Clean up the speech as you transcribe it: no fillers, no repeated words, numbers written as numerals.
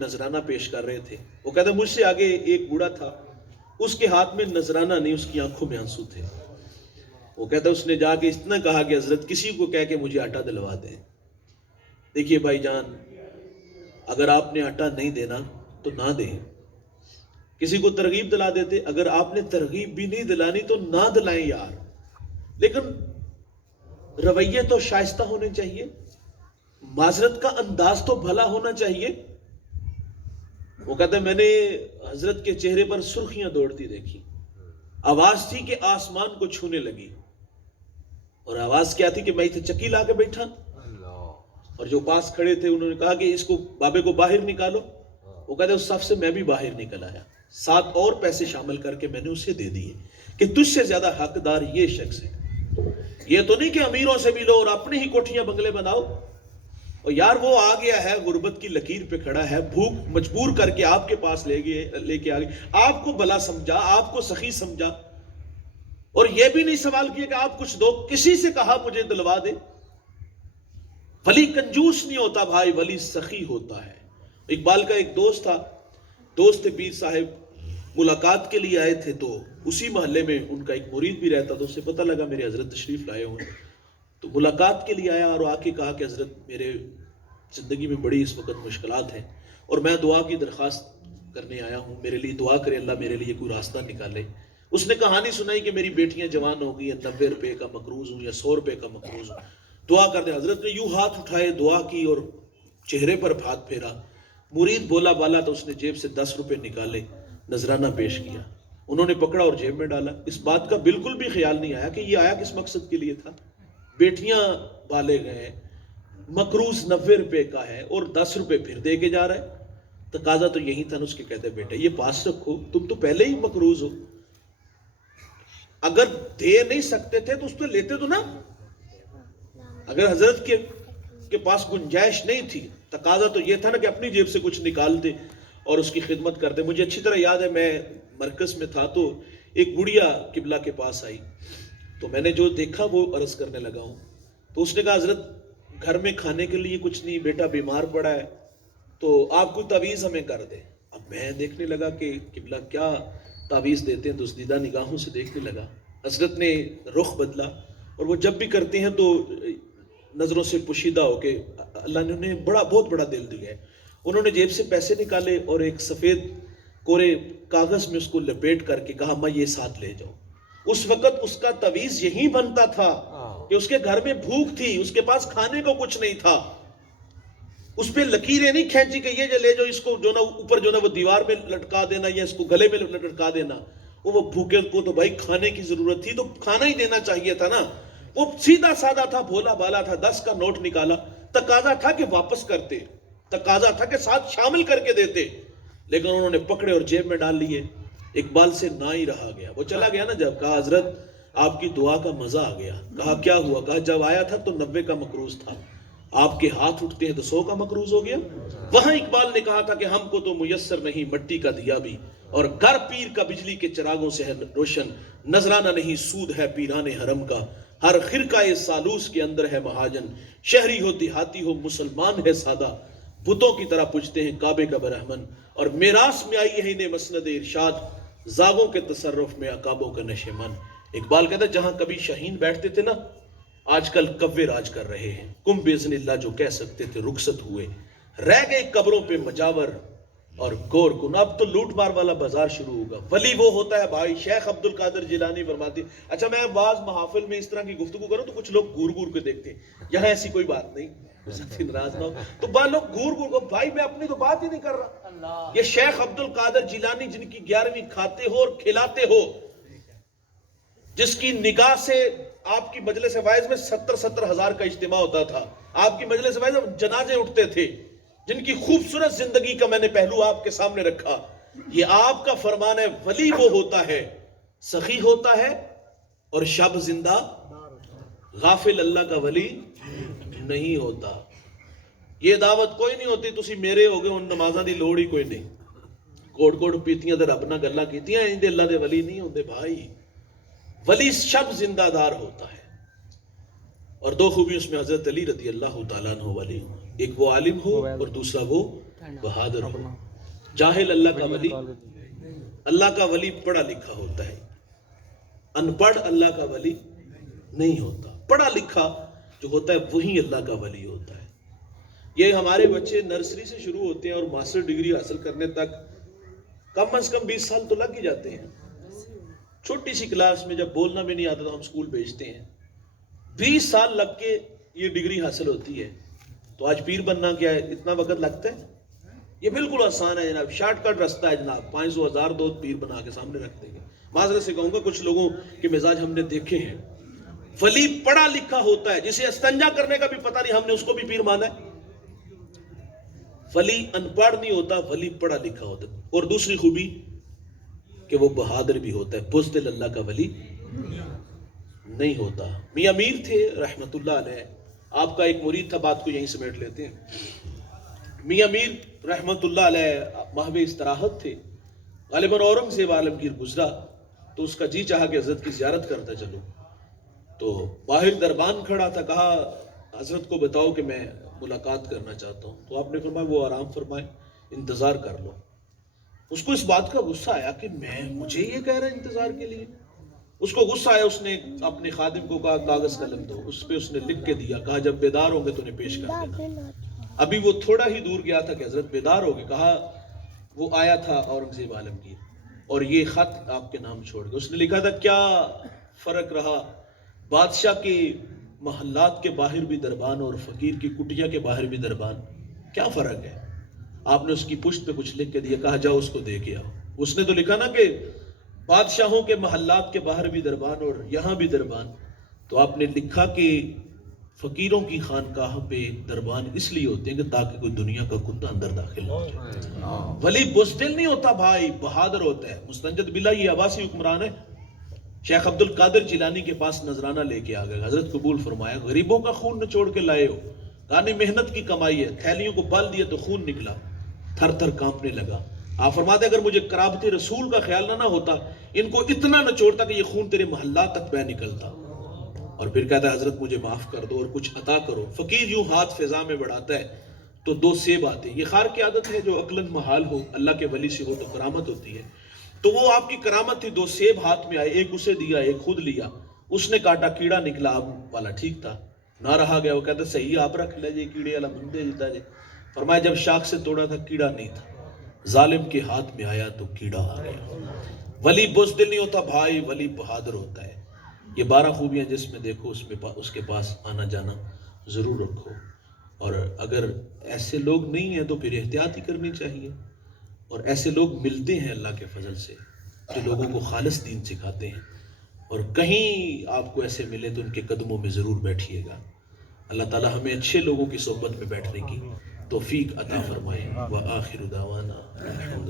نذرانہ پیش کر رہے تھے. وہ کہتے مجھ سے آگے ایک بوڑھا تھا, اس کے ہاتھ میں نذرانہ نہیں, اس کی آنکھوں میں آنسو تھے. وہ کہتا اس نے جا کے اتنا کہا کہ حضرت کسی کو کہہ کے مجھے آٹا دلوا دیں. دیکھیے بھائی جان, اگر آپ نے آٹا نہیں دینا تو نہ دیں. کسی کو ترغیب دلا دیتے, اگر آپ نے ترغیب بھی نہیں دلانی تو نہ دلائیں یار, لیکن رویے تو شائستہ ہونے چاہیے, معذرت کا انداز تو بھلا ہونا چاہیے. وہ کہتا ہے میں نے حضرت کے چہرے پر سرخیاں دوڑتی دیکھی, آواز تھی کہ آسمان کو چھونے لگی, اور آواز کیا تھی کہ میں اتنے چکی لا کے بیٹھا, اور جو پاس کھڑے تھے انہوں نے کہا کہ اس کو بابے کو باہر نکالو. وہ کہتے اس صف سے میں بھی باہر نکل آیا, 7 اور پیسے شامل کر کے میں نے اسے دے دیے کہ تجھ سے زیادہ حقدار یہ شخص ہے. یہ تو نہیں کہ امیروں سے ملو اور اپنی ہی کوٹھیاں بنگلے بناؤ. اور یار وہ آ گیا ہے, غربت کی لکیر پہ کھڑا ہے, بھوک مجبور کر کے آپ کے پاس لے کے آ گئے, آپ کو بھلا سمجھا, آپ کو سخی سمجھا, اور یہ بھی نہیں سوال کیا کہ آپ کچھ دو, کسی سے کہا مجھے دلوا دے. ولی کنجوس نہیں ہوتا بھائی, ولی سخی ہوتا ہے. اقبال کا ایک دوست تھا, دوست پیر صاحب, ملاقات کے لیے آئے تھے, تو اسی محلے میں ان کا ایک مرید بھی رہتا, تو اسے پتہ لگا میرے حضرت تشریف لائے ہوئے, تو ملاقات کے لیے آیا اور آ کے کہا کہ حضرت میرے زندگی میں بڑی اس وقت مشکلات ہیں اور میں دعا کی درخواست کرنے آیا ہوں, میرے لیے دعا کرے اللہ میرے لیے کوئی راستہ نکالے. اس نے کہانی سنائی کہ میری بیٹیاں جوان ہو گئی ہیں, 90 روپے کا مقروض ہوں یا 100 روپے کا مقروض ہوں, دعا کر دے. حضرت نے یوں ہاتھ اٹھائے, دعا کی اور چہرے پر ہاتھ پھیرا. مرید بولا بالا تو اس نے جیب سے 10 روپے نکالے, نذرانہ پیش کیا, انہوں نے پکڑا اور جیب میں ڈالا. اس بات کا بالکل بھی خیال نہیں آیا کہ یہ آیا کس مقصد کے لیے تھا. بیٹیاں بالے گئے, مقروض 90 روپے کا ہے اور 10 روپے پھر دے کے جا رہا ہے. تقاضا تو یہی تھا نا, اس کے کہتے بیٹا یہ پاس رکھو, تم تو پہلے ہی مقروض ہو, اگر دے نہیں سکتے تھے تو اس پہ لیتے تو نا. اگر حضرت کے پاس گنجائش نہیں تھی, تقاضا تو یہ تھا نا کہ اپنی جیب سے کچھ نکال دے اور اس کی خدمت کر دے. مجھے اچھی طرح یاد ہے, میں مرکز میں تھا تو ایک بڑھیا قبلہ کے پاس آئی, تو میں نے جو دیکھا وہ عرض کرنے لگا ہوں. تو اس نے کہا حضرت گھر میں کھانے کے لیے کچھ نہیں, بیٹا بیمار پڑا ہے, تو آپ کو تعویذ ہمیں کر دے. اب میں دیکھنے لگا کہ قبلہ کیا تعویذ دیتے ہیں, دزدیدہ نگاہوں سے دیکھنے لگا. حضرت نے رخ بدلا, اور وہ جب بھی کرتے ہیں تو نظروں سے پوشیدہ ہو کے, اللہ نے انہیں بہت بڑا دل دیا ہے. انہوں نے جیب سے پیسے نکالے اور ایک سفید کورے کاغذ میں اس کو لپیٹ کر کے کہا میں یہ ساتھ لے جاؤ. اس وقت اس کا تعویذ یہی بنتا تھا کہ اس کے گھر میں بھوک تھی, اس کے پاس کھانے کو کچھ نہیں تھا. اس پہ لکیریں نہیں کھینچی کہ یہ جو لے جو اس کو جو نا اوپر جو نا وہ دیوار میں لٹکا دینا یا اس کو گلے میں لٹکا دینا. وہ بھوکے کو تو بھائی کھانے کی ضرورت تھی تو کھانا ہی دینا چاہیے تھا نا. وہ سیدھا سادہ تھا, بھولا بالا تھا, 10 کا نوٹ نکالا, تقاضا تھا کہ واپس کرتے, تقاضا تھا کہ ساتھ شامل کر کے دیتے, لیکن انہوں نے پکڑے اور جیب میں ڈال لیے. اقبال سے نہ ہی رہا گیا, وہ چلا گیا نا. جب کہا حضرت آپ کی دعا کا مزہ آ گیا. کہا کیا ہوا؟ کہا جب آیا تھا تو 90 کا مقروض تھا, آپ کے ہاتھ اٹھتے ہیں تو 100 کا مقروض ہو گیا. وہاں اقبال نے کہا تھا کہ ہم کو تو میسر نہیں مٹی کا دیا بھی, اور گھر پیر کا بجلی کے چراغوں سے ہے روشن, نذرانہ نہیں سود ہے پیران حرم کا, ہر خرقہ سالوس کے اندر ہے مہاجن, شہری ہو دیہاتی ہو مسلمان ہے سادہ, بتوں کی طرح پوچھتے ہیں کعبے کا برہمن, اور میراث میں آئی ہے انہیں مسند ارشاد, زاغوں کے تصرف میں عقابوں کا نشے من. اقبال کہتا ہے جہاں کبھی شاہین بیٹھتے تھے نا, آج کل کوے راج کر رہے ہیں. کم بیزن اللہ جو کہہ سکتے تھے رخصت ہوئے, رہ گئے قبروں پہ مجاور اور گور کن. اب تو لوٹ مار والا بازار شروع ہوگا. ولی وہ ہوتا ہے بھائی, شیخ عبد القادر جیلانی فرماتے. اچھا میں بعض محافل میں اس طرح کی گفتگو کروں تو کچھ لوگ گور گور کے دیکھتے ہیں, یہاں ایسی کوئی بات نہیں, ناراض نہ ہو. تو بعض لوگ گور گور کو, بھائی میں اپنی تو بات ہی نہیں کر رہا. یہ شیخ عبد القادر جیلانی جن کی 11ویں کھاتے ہو اور کھلاتے ہو, جس کی نگاہ سے آپ کی مجلس وائز میں 70 ہزار کا اجتماع ہوتا تھا, آپ کی مجلس وائز میں جنازے اٹھتے تھے, جن کی خوبصورت زندگی کا میں نے پہلو آپ کے سامنے رکھا. یہ آپ کا فرمان ہے, ولی وہ ہوتا ہے سخی ہوتا ہے اور شب زندہ, غافل اللہ کا ولی نہیں ہوتا. یہ دعوت کوئی نہیں ہوتی تسی میرے ہو گئے, ان نمازاں دی لوڑ ہی کوئی نہیں. کوڑ کوڑ پیتیاں تے رب نال گلاں کیتیاں, ان دے اللہ دے ولی نہیں ہوندے بھائی. ولی شب زندہ دار ہوتا ہے. اور 2 خوبی اس میں حضرت علی رضی اللہ تعالیٰ عنہ ولی ہوں, ایک وہ عالم ہو اور دوسرا وہ بہادر ہو. جاہل اللہ کا ولی پڑھا لکھا ہوتا ہے، ان پڑھ اللہ کا ولی نہیں ہوتا. پڑھا لکھا جو ہوتا ہے وہی اللہ کا ولی ہوتا ہے. یہ ہمارے بچے نرسری سے شروع ہوتے ہیں اور ماسٹر ڈگری حاصل کرنے تک کم از کم 20 سال تو لگ ہی جاتے ہیں. چھوٹی سی کلاس میں جب بولنا بھی نہیں آتا تو ہم اسکول بھیجتے ہیں، 20 سال لگ کے یہ ڈگری حاصل ہوتی ہے. تو آج پیر بننا کیا ہے، اتنا وقت لگتا ہے؟ یہ بالکل آسان ہے جناب، شارٹ کٹ راستہ ہے جناب. 500,000 دو پیر بنا کے سامنے رکھ دیں گے. معذرت سے کہوں گا کچھ لوگوں کے مزاج ہم نے دیکھے ہیں. ولی پڑھا لکھا ہوتا ہے، جسے استنجا کرنے کا بھی پتہ نہیں، ہم نے اس کو بھی پیر مانا ہے. ولی ان پڑھ نہیں ہوتا، ولی پڑھا لکھا ہوتا ہے. اور دوسری خوبی کہ وہ بہادر بھی ہوتا ہے. بزدل اللہ کا ولی نہیں ہوتا. میاں میر تھے رحمت اللہ علیہ، آپ کا ایک مرید تھا، بات کو یہیں سمیٹ لیتے ہیں. میاں میر رحمت اللہ علیہ محو استراحت تھے. غالباً اورنگزیب عالمگیر گزرا تو اس کا جی چاہا کہ حضرت کی زیارت کرتا چلو. تو باہر دربان کھڑا تھا، کہا حضرت کو بتاؤ کہ میں ملاقات کرنا چاہتا ہوں. تو آپ نے فرمایا وہ آرام فرمائے، انتظار کر لو. اس کو اس بات کا غصہ آیا کہ مجھے یہ کہہ رہا ہے انتظار کے لیے. اس کو غصہ آیا، اس نے اپنے خادم کو کہا کاغذ قلم دو. اس پہ اس نے لکھ کے دیا، کہا جب بیدار ہوں گے تو انہیں پیش کر دینا. ابھی وہ تھوڑا ہی دور گیا تھا کہ حضرت بیدار ہو گئے. کہا وہ آیا تھا اورنگزیب عالمگیر اور یہ خط آپ کے نام چھوڑ گئے. اس نے لکھا تھا کیا فرق رہا بادشاہ کے محلات کے باہر بھی دربان اور فقیر کی کٹیا کے باہر بھی دربان، کیا فرق ہے؟ آپ نے اس کی پشت پہ کچھ لکھ کے دیا، کہا جاؤ اس کو دے کے آؤ. اس نے تو لکھا نا کہ بادشاہوں کے محلات کے باہر بھی دربان اور یہاں بھی دربان. تو آپ نے لکھا کہ فقیروں کی خانقاہ پہ دربان اس لیے ہوتے ہیں کہ تاکہ کوئی دنیا کا کتا اندر داخل نہ ہو. ولی بزدل نہیں ہوتا بھائی، بہادر ہوتا ہے. مستنجد باللہ یہ عباسی حکمران ہے. شیخ عبد القادر جیلانی کے پاس نذرانہ لے کے آ گئے. حضرت قبول فرمایا، غریبوں کا خون نچوڑ کے لائے ہو. کہا نہیں، محنت کی کمائی ہے. تھیلیوں کو بال دیا تو خون نکلا، تھر تھر کانپنے لگا. آپ فرماتے اگر مجھے قرابت رسول کا خیال نہ ہوتا، ان کو اتنا نچوڑتا کہ یہ خون تیرے محلات تک بہ نکلتا. اور پھر کہتا ہے حضرت مجھے معاف کر دو اور کچھ عطا کرو. فقیر یوں ہاتھ فضا میں بڑھاتا ہے تو 2 سیب آتے ہیں. یہ خار کی عادت ہے جو عقلاً محال ہو، اللہ کے ولی سے ہو تو کرامت ہوتی ہے. تو وہ آپ کی کرامت تھی. 2 سیب ہاتھ میں آئے، ایک اسے دیا ایک خود لیا. اس نے کاٹا، کیڑا نکلا، اب والا ٹھیک تھا، نہ رہا گیا. وہ کہتا صحیح آپ رکھ لے جی، کیڑے والا بندے جیتا جی. فرمایا جب شاخ سے توڑا تھا کیڑا نہیں تھا، ظالم کے ہاتھ میں آیا تو کیڑا آ گیا. ولی بزدل نہیں ہوتا بھائی، ولی بہادر ہوتا ہے. یہ 12 خوبیاں جس میں دیکھو اس کے پاس آنا جانا ضرور رکھو. اور اگر ایسے لوگ نہیں ہیں تو پھر احتیاط ہی کرنی چاہیے. اور ایسے لوگ ملتے ہیں اللہ کے فضل سے جو لوگوں کو خالص دین سکھاتے ہیں. اور کہیں آپ کو ایسے ملے تو ان کے قدموں میں ضرور بیٹھیے گا. اللہ تعالی ہمیں اچھے لوگوں کی صحبت میں بیٹھنے کی توفیق عطا فرمائے. وآخر دعوانا الحمد